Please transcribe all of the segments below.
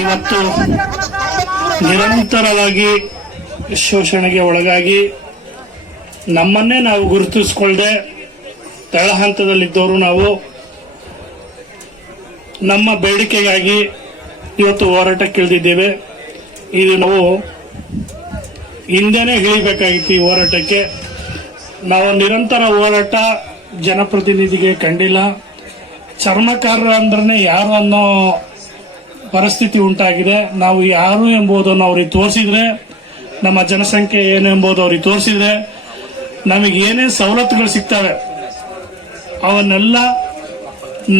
ಇವತ್ತು ನಿರಂತರವಾಗಿ ಶೋಷಣೆಗೆ ಒಳಗಾಗಿ ನಮ್ಮನ್ನೇ ನಾವು ಗುರುತಿಸಿಕೊಳ್ಳದೆ ತಳ ಹಂತದಲ್ಲಿದ್ದವರು ನಾವು ನಮ್ಮ ಬೇಡಿಕೆಗಾಗಿ ಇವತ್ತು ಹೋರಾಟಕ್ಕೆ ಇಳಿದಿದ್ದೇವೆ. ಇದು ನಾವು ಹಿಂದೆನೇ ಇಳಿಬೇಕಾಗಿತ್ತು. ಈ ಹೋರಾಟಕ್ಕೆ ನಾವು ನಿರಂತರ ಹೋರಾಟ ಜನಪ್ರತಿನಿಧಿಗೆ ಕಂಡಿಲ್ಲ. ಚರ್ಮಕಾರರ ಅಂದ್ರೆ ಯಾರು ಅನ್ನೋ ಪರಿಸ್ಥಿತಿ ಉಂಟಾಗಿದೆ. ನಾವು ಯಾರು ಎಂಬುದನ್ನು ಅವ್ರಿಗೆ ತೋರಿಸಿದ್ರೆ, ನಮ್ಮ ಜನಸಂಖ್ಯೆ ಏನು ಎಂಬುದು ಅವ್ರಿಗೆ ತೋರಿಸಿದ್ರೆ, ನಮಗೆ ಏನೇನು ಸವಲತ್ತುಗಳು ಸಿಗ್ತವೆ ಅವನ್ನೆಲ್ಲ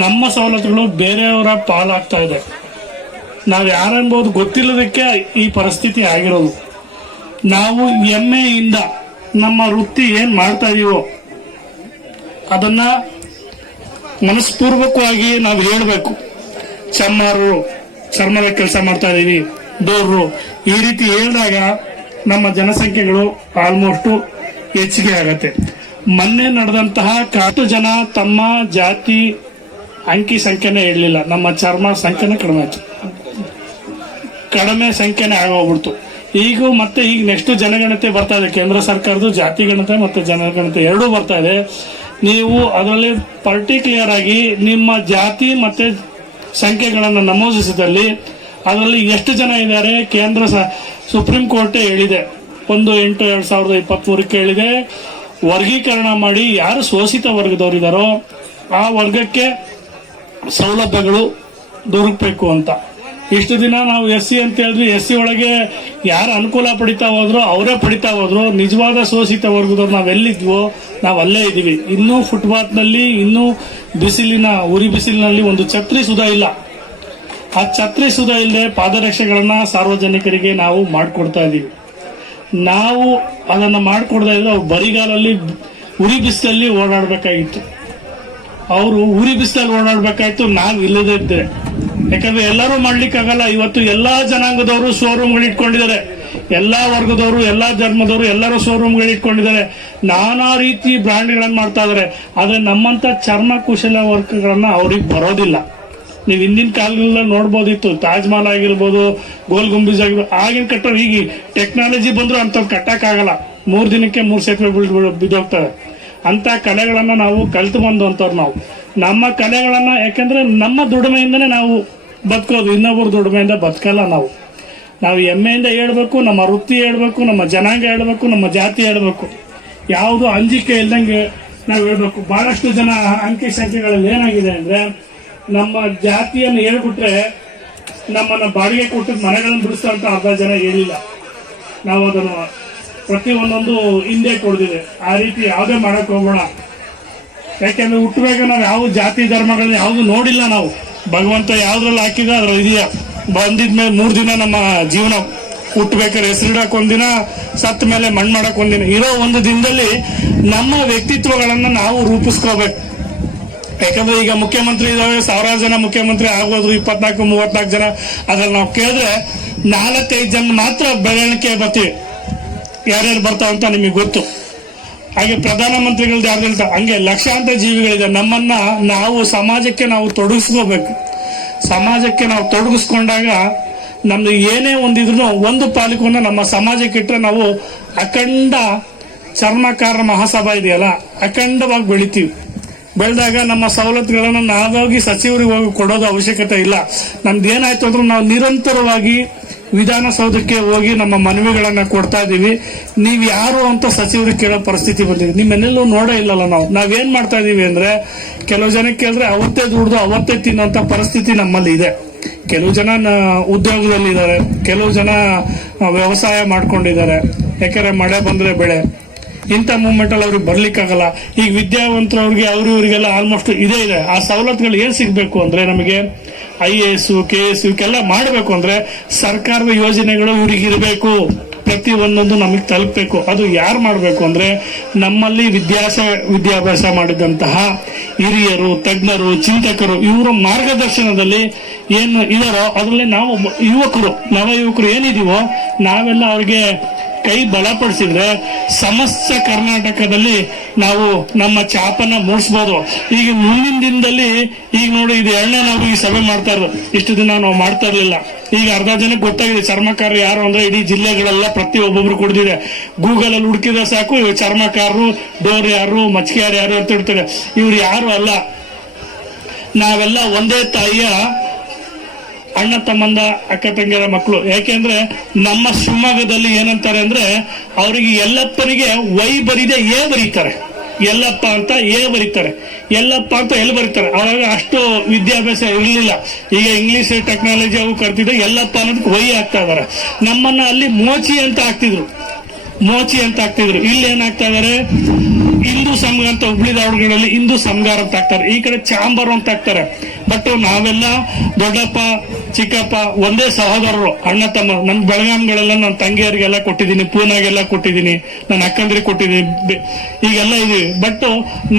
ನಮ್ಮ ಸವಲತ್ತುಗಳು ಬೇರೆಯವರ ಪಾಲಾಗ್ತಾ ಇದೆ. ನಾವು ಯಾರೆಂಬುದು ಗೊತ್ತಿಲ್ಲದಕ್ಕೆ ಈ ಪರಿಸ್ಥಿತಿ ಆಗಿರೋದು. ನಾವು ಹೆಮ್ಮೆಯಿಂದ ನಮ್ಮ ವೃತ್ತಿ ಏನ್ ಮಾಡ್ತಾ ಇದೀವೋ ಅದನ್ನ ಮನಸ್ಪೂರ್ವಕವಾಗಿ ನಾವು ಹೇಳಬೇಕು. ಚಮ್ಮಾರರು ಚರ್ಮದ ಕೆಲಸ ಮಾಡ್ತಾ ಇದೀವಿ, ಡೋರ್ರು ಈ ರೀತಿ ಹೇಳಿದಾಗ ನಮ್ಮ ಜನಸಂಖ್ಯೆಗಳು ಆಲ್ಮೋಸ್ಟ್ ಹೆಚ್ಚಿಗೆ ಆಗತ್ತೆ. ಮೊನ್ನೆ ನಡೆದಂತಹ ಕಾಟು ಜನ ತಮ್ಮ ಜಾತಿ ಅಂಕಿ ಸಂಖ್ಯೆನೇ ಹೇಳಲಿಲ್ಲ. ನಮ್ಮ ಚರ್ಮ ಸಂಖ್ಯೆನೇ ಕಡಿಮೆ ಆಯ್ತು, ಕಡಿಮೆ ಸಂಖ್ಯೆನೇ ಆಗೋಗ್ಬಿಡ್ತು. ಈಗ ನೆಕ್ಸ್ಟ್ ಜನಗಣತಿ ಬರ್ತಾ ಇದೆ. ಕೇಂದ್ರ ಸರ್ಕಾರದ ಜಾತಿ ಗಣತಿ ಮತ್ತೆ ಜನಗಣತಿ ಎರಡೂ ಬರ್ತಾ ಇದೆ. ನೀವು ಅದರಲ್ಲಿ ಪರ್ಟಿಕ್ಯುಲರ್ ಆಗಿ ನಿಮ್ಮ ಜಾತಿ ಮತ್ತೆ ಸಂಖ್ಯೆಗಳನ್ನು ನಮೂದಿಸಿದಲ್ಲಿ ಅದರಲ್ಲಿ ಎಷ್ಟು ಜನ ಇದ್ದಾರೆ ಕೇಂದ್ರ ಸುಪ್ರೀಂ ಕೋರ್ಟೇ ಹೇಳಿದೆ. 1/8/2023 ಹೇಳಿದೆ. ವರ್ಗೀಕರಣ ಮಾಡಿ ಯಾರು ಶೋಷಿತ ವರ್ಗದವರಿದ್ದಾರೋ ಆ ವರ್ಗಕ್ಕೆ ಸೌಲಭ್ಯಗಳು ದೊರಕಬೇಕು ಅಂತ. ಇಷ್ಟು ದಿನ ನಾವು SC ಅಂತ ಹೇಳಿದ್ವಿ. SC ಒಳಗೆ ಯಾರು ಅನುಕೂಲ ಪಡಿತಾ ಹೋದ್ರು ಅವರೇ ಪಡಿತಾ ಹೋದ್ರು. ನಿಜವಾದ ಶೋಷಿತ ವರ್ಗದವ್ರು ನಾವೆಲ್ಲಿದ್ವೋ ನಾವು ಅಲ್ಲೇ ಇದೀವಿ. ಇನ್ನೂ ಫುಟ್ಪಾತ್ ನಲ್ಲಿ, ಇನ್ನೂ ಉರಿ ಬಿಸಿಲಿನಲ್ಲಿ ಒಂದು ಛತ್ರಿ ಸುಧಾ ಇಲ್ಲ. ಆ ಛತ್ರಿ ಸುಧಾ ಇಲ್ಲದೆ ಪಾದರಕ್ಷೆಗಳನ್ನ ಸಾರ್ವಜನಿಕರಿಗೆ ನಾವು ಮಾಡಿಕೊಡ್ತಾ ಇದೀವಿ. ನಾವು ಅದನ್ನ ಮಾಡಿಕೊಡ್ತಾ ಇದ್ರೆ ಅವ್ರು ಬರಿಗಾಲಲ್ಲಿ ಉರಿ ಬಿಸಿಲಲ್ಲಿ ಓಡಾಡಬೇಕಾಗಿತ್ತು. ಅವರು ಉರಿ ಬಿಸಿಲಲ್ಲಿ ಓಡಾಡಬೇಕಾಯ್ತು, ನಾವು ಇಲ್ಲದೇ ಇದ್ದೆ. ಯಾಕಂದ್ರೆ ಎಲ್ಲರೂ ಮಾಡ್ಲಿಕ್ಕಾಗಲ್ಲ. ಇವತ್ತು ಎಲ್ಲಾ ಜನಾಂಗದವರು ಶೋರೂಮ್ಗಳು ಇಟ್ಕೊಂಡಿದ್ದಾರೆ, ಎಲ್ಲಾ ವರ್ಗದವರು, ಎಲ್ಲಾ ಧರ್ಮದವರು ಎಲ್ಲರೂ ಶೋರೂಮ್ಗಳು ಇಟ್ಕೊಂಡಿದ್ದಾರೆ. ನಾನಾ ರೀತಿ ಬ್ರ್ಯಾಂಡ್ಗಳನ್ನ ಮಾಡ್ತಾ ಇದಾರೆ. ಆದ್ರೆ ನಮ್ಮಂತ ಚರ್ಮ ಕುಶಲ ವರ್ಗಗಳನ್ನ ಅವ್ರಿಗೆ ಬರೋದಿಲ್ಲ. ನೀವು ಹಿಂದಿನ ಕಾಲದಲ್ಲಿ ನೋಡ್ಬೋದಿತ್ತು, ತಾಜ್ ಮಹಲ್ ಆಗಿರ್ಬೋದು, ಗೋಲ್ ಗುಂಬೀಜ್ ಆಗಿರ್ಬೋದು. ಆಗಿನ ಕಟ್ಟೋ ಈಗ ಟೆಕ್ನಾಲಜಿ ಬಂದ್ರು ಅಂತವ್ ಕಟ್ಟಕ್ಕಾಗಲ್ಲ. 3 ದಿನಕ್ಕೆ 3 ಸೇತುವೆ ಬಿದ್ದೋಗ್ತವೆ. ಅಂತ ಕಲೆಗಳನ್ನ ನಾವು ಕಲ್ತು ಬಂದಂತವ್ರು ನಾವು. ನಮ್ಮ ಕಲೆಗಳನ್ನ ಯಾಕಂದ್ರೆ ನಮ್ಮ ದುಡಿಮೆಯಿಂದನೇ ನಾವು ಬದುಕೋದು, ಇನ್ನೊಬ್ಬರು ದುಡಿಮೆಯಿಂದ ಬದುಕಲ್ಲ. ನಾವು ಹೆಮ್ಮೆಯಿಂದ ಹೇಳ್ಬೇಕು, ನಮ್ಮ ವೃತ್ತಿ ಹೇಳ್ಬೇಕು, ನಮ್ಮ ಜನಾಂಗ ಹೇಳ್ಬೇಕು, ನಮ್ಮ ಜಾತಿ ಹೇಳ್ಬೇಕು. ಯಾವುದು ಅಂಜಿಕೆ ಇಲ್ದಂಗೆ ನಾವು ಹೇಳ್ಬೇಕು. ಬಹಳಷ್ಟು ಜನ ಅಂಕಿ ಸಂಖ್ಯೆಗಳಲ್ಲಿ ಏನಾಗಿದೆ ಅಂದ್ರೆ, ನಮ್ಮ ಜಾತಿಯನ್ನು ಹೇಳ್ಬಿಟ್ರೆ ನಮ್ಮನ್ನ ಬಾಡಿಗೆ ಕೊಟ್ಟು ಮನೆಗಳನ್ನು ಬಿಡಿಸ್ತಾ ಅಂತ ಅರ್ಧ ಜನ ಹೇಳಿಲ್ಲ. ನಾವು ಅದನ್ನು ಪ್ರತಿ ಒಂದೊಂದು ಹಿಂದೆ ಕೊಡ್ದಿದೆ. ಆ ರೀತಿ ಯಾವುದೇ ಮಾಡಕ್ ಹೋಗೋಣ. ಯಾಕೆಂದ್ರೆ ಹುಟ್ಟುವಾಗ ನಾವು ಯಾವ ಜಾತಿ ಧರ್ಮಗಳನ್ನ ಯಾವ್ದು ನೋಡಿಲ್ಲ. ನಾವು ಭಗವಂತ ಯಾವ್ದ್ರಲ್ಲಿ ಹಾಕಿದ ಅದ್ರ ಇದೆಯಾ. ಬಂದಿದ್ಮೇಲೆ 3 ದಿನ ನಮ್ಮ ಜೀವನ. ಹುಟ್ಟಬೇಕಾದ್ರೆ ಹೆಸರಿಡಕ್ ಒಂದಿನ, ಸತ್ತ ಮೇಲೆ ಮಣ್ಣು ಮಾಡಕ್ ಒಂದಿನ. ಇರೋ ಒಂದು ದಿನದಲ್ಲಿ ನಮ್ಮ ವ್ಯಕ್ತಿತ್ವಗಳನ್ನ ನಾವು ರೂಪಿಸ್ಕೋಬೇಕು. ಯಾಕಂದ್ರೆ ಈಗ ಮುಖ್ಯಮಂತ್ರಿ ಇದಾವೆ, 1000 ಜನ ಮುಖ್ಯಮಂತ್ರಿ ಆಗೋದ್ರು, 24-34 ಜನ. ಅದ್ರಲ್ಲಿ ನಾವು ಕೇಳಿದ್ರೆ 4-5 ಜನ ಮಾತ್ರ ಬೆಳವಣಿಗೆ ಬರ್ತೀವಿ. ಯಾರ್ಯಾರು ಬರ್ತಾವಂತ ನಿಮಗೆ ಗೊತ್ತು. ಹಾಗೆ ಪ್ರಧಾನಮಂತ್ರಿಗಳದ್ದು ಯಾರು ಹೇಳ್ತಾರೆ, ಹಂಗೆ ಲಕ್ಷಾಂತರ ಜೀವಿಗಳಿದೆ. ನಮ್ಮನ್ನ ನಾವು ಸಮಾಜಕ್ಕೆ ನಾವು ತೊಡಗಿಸ್ಕೋಬೇಕು. ಸಮಾಜಕ್ಕೆ ನಾವು ತೊಡಗಿಸ್ಕೊಂಡಾಗ ನಮ್ದು ಏನೇ ಒಂದಿದ್ರು ಒಂದು ಪಾಲಿಕೆಯನ್ನು ನಮ್ಮ ಸಮಾಜಕ್ಕೆ ಇಟ್ಟರೆ ನಾವು ಅಖಂಡ ಚರ್ಮಕಾರರ ಮಹಾಸಭಾ ಇದೆಯಲ್ಲ, ಅಖಂಡವಾಗಿ ಬೆಳಿತೀವಿ. ಬೆಳೆದಾಗ ನಮ್ಮ ಸವಲತ್ತುಗಳನ್ನು ನಾವಾಗಿ ಸಚಿವರಿಗೆ ಹೋಗಿ ಕೊಡೋದು ಅವಶ್ಯಕತೆ ಇಲ್ಲ. ನಮ್ದು ಏನಾಯ್ತು ಅಂದ್ರೆ ನಾವು ನಿರಂತರವಾಗಿ ವಿಧಾನಸೌಧಕ್ಕೆ ಹೋಗಿ ನಮ್ಮ ಮನವಿಗಳನ್ನ ಕೊಡ್ತಾ ಇದೀವಿ. ನೀವ್ ಯಾರು ಅಂತ ಸಚಿವರಿಗೆ ಕೇಳೋ ಪರಿಸ್ಥಿತಿ ಬಂದಿದೆ. ನಿಮ್ಮೆಲ್ಲೆಲ್ಲೂ ನೋಡೇ ಇಲ್ಲಲ್ಲ. ನಾವೇನ್ ಮಾಡ್ತಾ ಇದೀವಿ ಅಂದ್ರೆ, ಕೆಲವು ಜನಕ್ಕೆ ಕೇಳಿದ್ರೆ ಅವತ್ತೇ ದುಡ್ದು ಅವತ್ತೇ ತಿನ್ನೋಂತ ಪರಿಸ್ಥಿತಿ ನಮ್ಮಲ್ಲಿ ಇದೆ. ಕೆಲವು ಜನ ಉದ್ಯೋಗದಲ್ಲಿದ್ದಾರೆ, ಕೆಲವು ಜನ ವ್ಯವಸಾಯ ಮಾಡ್ಕೊಂಡಿದ್ದಾರೆ. ಯಾಕಂದ್ರೆ ಮಳೆ ಬಂದ್ರೆ ಬೆಳೆ. ಇಂಥ ಮೂವ್ಮೆಂಟ್ ಅಲ್ಲಿ ಅವ್ರಿಗೆ ಬರ್ಲಿಕ್ಕಾಗಲ್ಲ. ಈಗ ವಿದ್ಯಾವಂತರವ್ರಿಗೆ ಇವರಿಗೆಲ್ಲ ಆಲ್ಮೋಸ್ಟ್ ಇದೇ ಇದೆ. ಆ ಸವಲತ್ತುಗಳು ಏನ್ ಸಿಗ್ಬೇಕು ಅಂದ್ರೆ, ನಮಗೆ IAS KS ಇವಕ್ಕೆಲ್ಲ ಮಾಡಬೇಕು ಅಂದ್ರೆ ಸರ್ಕಾರದ ಯೋಜನೆಗಳು ಇವ್ರಿಗೆ ಇರಬೇಕು. ಪ್ರತಿ ಒಂದೊಂದು ನಮಗೆ ತಲುಪಬೇಕು. ಅದು ಯಾರು ಮಾಡಬೇಕು ಅಂದ್ರೆ, ನಮ್ಮಲ್ಲಿ ವಿದ್ಯಾಭ್ಯಾಸ ಮಾಡಿದಂತಹ ಹಿರಿಯರು, ತಜ್ಞರು, ಚಿಂತಕರು, ಇವರ ಮಾರ್ಗದರ್ಶನದಲ್ಲಿ ಏನು ಇದಾರೋ ಅದರಲ್ಲಿ ನಾವು ನವ ಯುವಕರು ಏನಿದೀವೋ ನಾವೆಲ್ಲ ಅವ್ರಿಗೆ ಕೈ ಬಲಪಡಿಸಿದ್ರೆ ಸಮಸ್ತ ಕರ್ನಾಟಕದಲ್ಲಿ ನಾವು ನಮ್ಮ ಛಾಪನ್ನ ಮೂಡಿಸಬಹುದು. ಈಗ ಮುಂದಿನ ದಿನದಲ್ಲಿ ಈಗ ನೋಡಿ, ಇದು ಎರಡನೇ ನಾವು ಈ ಸಭೆ ಮಾಡ್ತಾ ಇರೋದು. ಇಷ್ಟು ದಿನ ನಾವು ಮಾಡ್ತಾ ಇರ್ಲಿಲ್ಲ. ಈಗ ಅರ್ಧ ಜನಕ್ಕೆ ಗೊತ್ತಾಗಿದೆ ಚರ್ಮಕಾರರು ಯಾರು ಅಂದ್ರೆ ಇಡೀ ಜಿಲ್ಲೆಗಳೆಲ್ಲ ಪ್ರತಿಯೊಬ್ಬೊಬ್ರು ಕೊಡ್ತಿದೆ. ಗೂಗಲ್ ಅಲ್ಲಿ ಹುಡುಕಿದ್ರೆ ಸಾಕು ಇವ್ರು ಚರ್ಮಕಾರರು, ಡೋರ್ ಯಾರು, ಮಚ್ಚಿಗೆಯಾರು ಯಾರು ಅಂತ ಹೇಳ್ತಾರೆ. ಇವ್ರು ಯಾರು ಅಲ್ಲ, ನಾವೆಲ್ಲ ಒಂದೇ ತಾಯಿಯ ಅಣ್ಣ ತಮ್ಮಂದ ಅಕ್ಕ ತಂಗಿಯರ ಮಕ್ಕಳು. ಯಾಕೆಂದ್ರೆ ನಮ್ಮ ಶಿವಮೊಗ್ಗದಲ್ಲಿ ಏನಂತಾರೆ ಅಂದ್ರೆ ಅವರಿಗೆ ಎಲ್ಲಪ್ಪನಿಗೆ ವೈ ಬರಿದೆ ಎ ಬರೀತಾರೆ, ಎಲ್ಲಪ್ಪ ಅಂತ ಎ ಬರೀತಾರೆ, ಎಲ್ಲಪ್ಪ ಅಂತ ಎಲ್ಲಿ ಬರೀತಾರೆ. ಅವಾಗ ಅಷ್ಟು ವಿದ್ಯಾಭ್ಯಾಸ ಇರಲಿಲ್ಲ. ಈಗ ಇಂಗ್ಲಿಷ್ ಟೆಕ್ನಾಲಜಿ ಅವು ಕರ್ತಿದ್ರೆ ಎಲ್ಲಪ್ಪ ಅನ್ನೋದಕ್ಕೆ ವೈ ಆಗ್ತಾ ಇದಾರೆ. ನಮ್ಮನ್ನ ಅಲ್ಲಿ ಮೋಚಿ ಅಂತ ಹಾಕ್ತಿದ್ರು. ಇಲ್ಲಿ ಏನಾಗ್ತಾ ಇದಾರೆ, ಹಿಂದೂ ಸಂಘ ಅಂತ ಹುಬ್ಳಿ ಧಾರವಾಡಗಳಲ್ಲಿ ಹಿಂದೂ ಸಂಘಾರ ಅಂತ ಹಾಕ್ತಾರೆ, ಈ ಕಡೆ ಚಾಂಬರ್ ಅಂತ ಹಾಕ್ತಾರೆ. ಬಟ್ ನಾವೆಲ್ಲ ದೊಡ್ಡಪ್ಪ ಚಿಕ್ಕಪ್ಪ ಒಂದೇ ಸಹೋದರರು, ಅಣ್ಣ ತಮ್ಮ. ನನ್ನ ಬೆಳಗಾಂಗಳೆಲ್ಲ ನನ್ನ ತಂಗಿಯರಿಗೆಲ್ಲ ಕೊಟ್ಟಿದ್ದೀನಿ, ಪೂನಾಗೆಲ್ಲ ಕೊಟ್ಟಿದ್ದೀನಿ, ನನ್ನ ಅಕ್ಕಂದ್ರಿಗೆ ಕೊಟ್ಟಿದ್ದೀನಿ, ಈಗೆಲ್ಲ ಇದೀವಿ. ಬಟ್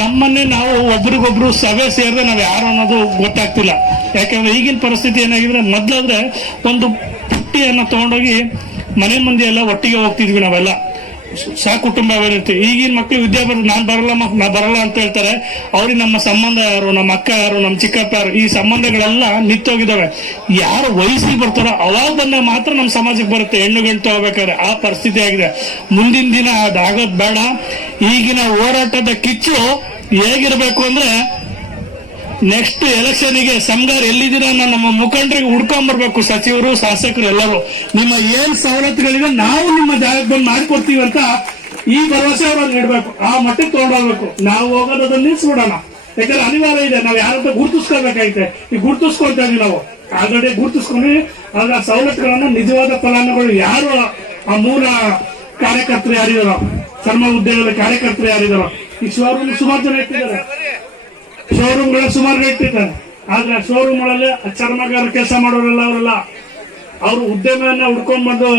ನಮ್ಮನ್ನೇ ನಾವು ಒಬ್ರಿಗೊಬ್ರು ಸಭೆ ಸೇರಿದ್ರೆ ನಾವ್ ಯಾರು ಅನ್ನೋದು ಗೊತ್ತಾಗ್ತಿಲ್ಲ. ಯಾಕಂದ್ರೆ ಈಗಿನ ಪರಿಸ್ಥಿತಿ ಏನಾಗಿದ್ರೆ, ಮೊದ್ಲಾದ್ರೆ ಒಂದು ಪುಟ್ಟಿಯನ್ನ ತಗೊಂಡೋಗಿ ಮನೆ ಮಂದಿ ಎಲ್ಲ ಒಟ್ಟಿಗೆ ಹೋಗ್ತಿದ್ವಿ ನಾವೆಲ್ಲ, ಕುಟುಂಬ ಇರ್ತೀವಿ. ಈಗಿನ ಮಕ್ಳು ವಿದ್ಯಾಭ್ಯಾಸ ನಾ ಬರಲ್ಲ ಅಂತ ಹೇಳ್ತಾರೆ. ಅವ್ರಿಗೆ ನಮ್ಮ ಸಂಬಂಧ ಯಾರು, ನಮ್ಮ ಅಕ್ಕ ಯಾರು, ನಮ್ಮ ಚಿಕ್ಕಪ್ಪ ಯಾರು, ಈ ಸಂಬಂಧಗಳೆಲ್ಲ ನಿಂತೋಗಿದಾವೆ. ಯಾರು ವಯಸ್ಸಿಗೆ ಬರ್ತಾರೋ ಅವಾಗ ಬಂದಾಗ ಮಾತ್ರ ನಮ್ಮ ಸಮಾಜಕ್ಕೆ ಬರುತ್ತೆ. ಹೆಣ್ಣು ಗಂಟು ತಗೋಬೇಕಾದ್ರೆ ಆ ಪರಿಸ್ಥಿತಿ ಆಗಿದೆ. ಮುಂದಿನ ದಿನ ಅದಾಗೋದ್ ಬೇಡ. ಈಗಿನ ಹೋರಾಟದ ಕಿಚ್ಚು ಹೇಗಿರ್ಬೇಕು ಅಂದ್ರೆ, ನೆಕ್ಸ್ಟ್ ಎಲೆಕ್ಷನ್ಗೆ ಸಂಘಾರ ಎಲ್ಲಿದ್ದೀರಾ ನಮ್ಮ ಮುಖಂಡರಿಗೆ ಹುಡ್ಕೊಂಡ್ಬರ್ಬೇಕು. ಸಚಿವರು, ಶಾಸಕರು ಎಲ್ಲರೂ ನಿಮ್ಮ ಏನ್ ಸವಲತ್ತುಗಳಿದೆ ನಾವು ನಿಮ್ಮ ಜಾಗಕ್ಕೆ ಬಂದು ಮಾಡ್ಕೊಡ್ತೀವಿ ಅಂತ ಈ ಭರವಸೆ ಅವ್ರಲ್ಲಿ ನೀಡಬೇಕು. ಆ ಮಟ್ಟಕ್ಕೆ ತಗೊಂಡೋಗ್ಬೇಕು. ನಾವು ಹೋಗೋದನ್ನ ನಿಲ್ಸ್ಬಿಡೋಣ. ಯಾಕಂದ್ರೆ ಅನಿವಾರ್ಯ ಇದೆ. ನಾವು ಯಾರಂತ ಗುರುತಿಸ್ಕೋಬೇಕಾಗೈತೆ. ಈಗ ಗುರುತಿಸ್ಕೊಳ್ತಾ ಇದೀವಿ ನಾವು, ಆಲ್ರೆಡಿ ಗುರುತಿಸ್ಕೊಂಡು ಆಗ ಸವಲತ್ತುಗಳನ್ನ ನಿಜವಾದ ಫಲಾನುಭವಿಗಳು ಯಾರು, ಆ ಮೂಲ ಕಾರ್ಯಕರ್ತರು ಯಾರಿದಾರೋ, ಚರ್ಮ ಉದ್ಯೋಗದ ಕಾರ್ಯಕರ್ತರು ಯಾರಿದಾರೋ, ಈ ಶೋರೂಮ್ ಸುಮಾರು ಜನ ಇಟ್ಟಿದ್ದಾರೆ, ಶೋರೂಮ್ಗಳ ಸುಮಾರು ಇಟ್ಟಿದ್ದಾರೆ. ಆದ್ರೆ ಶೋರೂಮ್ಗಳಲ್ಲಿ ಚರ್ಮಗಾರ ಕೆಲಸ ಮಾಡೋರೆಲ್ಲ ಅವರೆಲ್ಲ ಅವರು ಉದ್ಯಮವನ್ನ ಹುಡ್ಕೊಂಡ್ ಬಂದು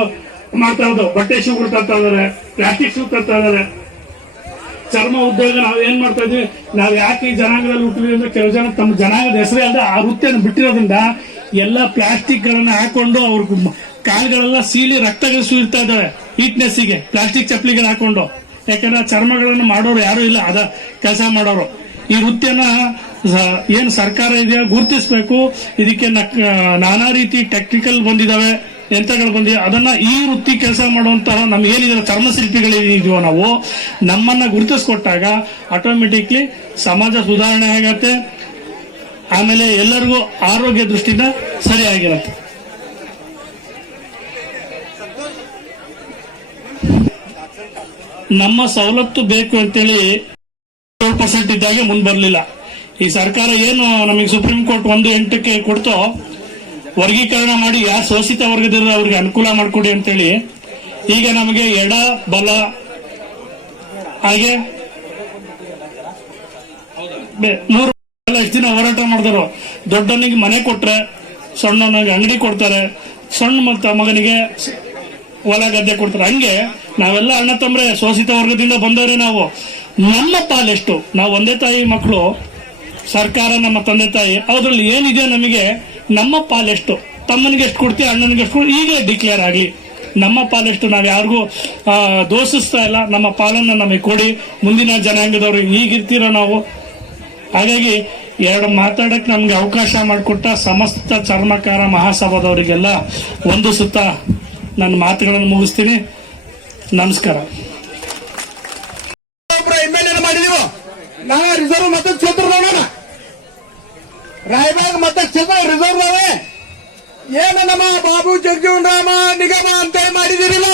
ಮಾಡ್ತಾ ಇರೋದು. ಬಟ್ಟೆ ಶೂಗಳು ತರ್ತಾ ಇದಾರೆ, ಪ್ಲಾಸ್ಟಿಕ್ ಶೂ ತರ್ತಾ ಇದಾರೆ. ಚರ್ಮ ಉದ್ಯೋಗ ನಾವ್ ಏನ್ ಮಾಡ್ತಾ ಇದ್ವಿ, ನಾವ್ ಯಾಕೆ ಈ ಜನಾಂಗದಲ್ಲಿ ಹುಟ್ಟಿದ್ವಿ ಅಂದ್ರೆ, ಕೆಲವು ಜನ ತಮ್ಮ ಜನಾಂಗದ ಹೆಸರೇ ಅಲ್ಲದೆ ಆ ವೃತ್ತಿಯನ್ನು ಬಿಟ್ಟಿರೋದ್ರಿಂದ ಎಲ್ಲ ಪ್ಲಾಸ್ಟಿಕ್ ಗಳನ್ನ ಹಾಕೊಂಡು ಅವ್ರ ಕಾಲ್ಗಳೆಲ್ಲ ಸೀಳಿ ರಕ್ತಗಳು ಸುರಿತಾ ಇದಾವೆ ಹೀಟ್ನೆಸ್ಸಿಗೆ, ಪ್ಲಾಸ್ಟಿಕ್ ಚಪ್ಪಲಿಗಳು ಹಾಕೊಂಡು. ಯಾಕಂದ್ರೆ ಚರ್ಮಗಳನ್ನು ಮಾಡೋರು ಯಾರು ಇಲ್ಲ, ಅದ ಕೆಲಸ ಮಾಡೋರು. ಈ ವೃತ್ತಿಯನ್ನ ಏನ್ ಸರ್ಕಾರ ಇದೆಯಾ ಗುರುತಿಸಬೇಕು. ಇದಕ್ಕೆ ನಾನಾ ರೀತಿ ಟೆಕ್ನಿಕಲ್ ಬಂದಿದಾವೆ, ಯಂತ್ರಗಳು ಬಂದಿದೆ. ಅದನ್ನ ಈ ವೃತ್ತಿ ಕೆಲಸ ಮಾಡುವಂತಹ ನಮ್ ಏನಿದೆ ಚರ್ಮಶಿಲ್ಪಿಗಳಿದೀವೋ ನಾವು, ನಮ್ಮನ್ನ ಗುರುತಿಸ್ಕೊಟ್ಟಾಗ ಆಟೋಮೆಟಿಕ್ಲಿ ಸಮಾಜ ಸುಧಾರಣೆ ಆಗತ್ತೆ. ಆಮೇಲೆ ಎಲ್ಲರಿಗೂ ಆರೋಗ್ಯ ದೃಷ್ಟಿಯಿಂದ ಸರಿಯಾಗಿರತ್ತೆ. ನಮ್ಮ ಸವಲತ್ತು ಬೇಕು ಅಂತೇಳಿ 12% ಇದ್ದಾಗೆ ಮುಂದೆ ಬರಲಿಲ್ಲ. ಈ ಸರ್ಕಾರ ಏನು ನಮಗೆ ಸುಪ್ರೀಂ ಕೋರ್ಟ್ 1/8ಕ್ಕೆ ಕೊಡ್ತೋ, ವರ್ಗೀಕರಣ ಮಾಡಿ ಯಾರು ಶೋಷಿತ ವರ್ಗದಿರೋ ಅವ್ರಿಗೆ ಅನುಕೂಲ ಮಾಡಿಕೊಡಿ ಅಂತೇಳಿ, ಈಗ ನಮಗೆ ಎಡ ಬಲ ಹಾಗೆ 3 ಎಷ್ಟು ದಿನ ಹೋರಾಟ ಮಾಡಿದ್ರು. ದೊಡ್ಡನಿಗೆ ಮನೆ ಕೊಟ್ರೆ ಸಣ್ಣನಿಗೆ ಅಂಗಡಿ ಕೊಡ್ತಾರೆ, ಸಣ್ಣ ಮಗನಿಗೆ ಹೊಲ ಗದ್ದೆ ಕೊಡ್ತಾರೆ. ಹಂಗೆ ನಾವೆಲ್ಲ ಅಣ್ಣ ತಮ್ಮರೆ ಶೋಷಿತ ವರ್ಗದಿಂದ ಬಂದವರೇ ನಾವು. ನಮ್ಮ ಪಾಲೆಷ್ಟು? ನಾವು ಒಂದೇ ತಾಯಿ ಮಕ್ಕಳು, ಸರ್ಕಾರ ನಮ್ಮ ತಂದೆ ತಾಯಿ, ಅದ್ರಲ್ಲಿ ಏನಿದೆ ನಮಗೆ ನಮ್ಮ ಪಾಲೆಷ್ಟು? ತಮ್ಮನಿಗೆ ಎಷ್ಟು ಕೊಡ್ತೀವಿ, ಅಣ್ಣನಿಗೆ ಎಷ್ಟು ಕೊಡ್ತೀವಿ, ಈಗಲೇ ಡಿಕ್ಲೇರ್ ಆಗಲಿ. ನಮ್ಮ ಪಾಲೆಷ್ಟು? ನಾವು ಯಾರಿಗೂ ದೋಷಿಸ್ತಾ ಇಲ್ಲ. ನಮ್ಮ ಪಾಲನ್ನ ನಮಗೆ ಕೊಡಿ. ಮುಂದಿನ ಜನಾಂಗದವ್ರು ಈಗಿರ್ತೀರ ನಾವು. ಹಾಗಾಗಿ ಎರಡು ಮಾತಾಡಕ್ಕೆ ನಮ್ಗೆ ಅವಕಾಶ ಮಾಡಿಕೊಟ್ಟ ಸಮಸ್ತ ಚರ್ಮಕಾರ ಮಹಾಸಭಾದವರಿಗೆಲ್ಲ ಒಂದು ಸುತ್ತ ನನ್ನ ಮಾತುಗಳನ್ನು ಮುಗಿಸ್ತೀನಿ. ನಮಸ್ಕಾರ. ಮಾಡಿದೀವು ನಾವು ರಿಸರ್ವ್ ಮತಕ್ಷೇತ್ರ ನೋಡೋಣ. ರಾಯಬಾಗ್ ಮತಕ್ಷೇತ್ರ ರಿಸರ್ವ್ ಅವೆ. ಏನು ನಮ್ಮ ಬಾಬು ಜಗಜೀವನ್ ರಾಮ ನಿಗಮ ಅಂತ ಮಾಡಿದಿರಿಲ್ಲ.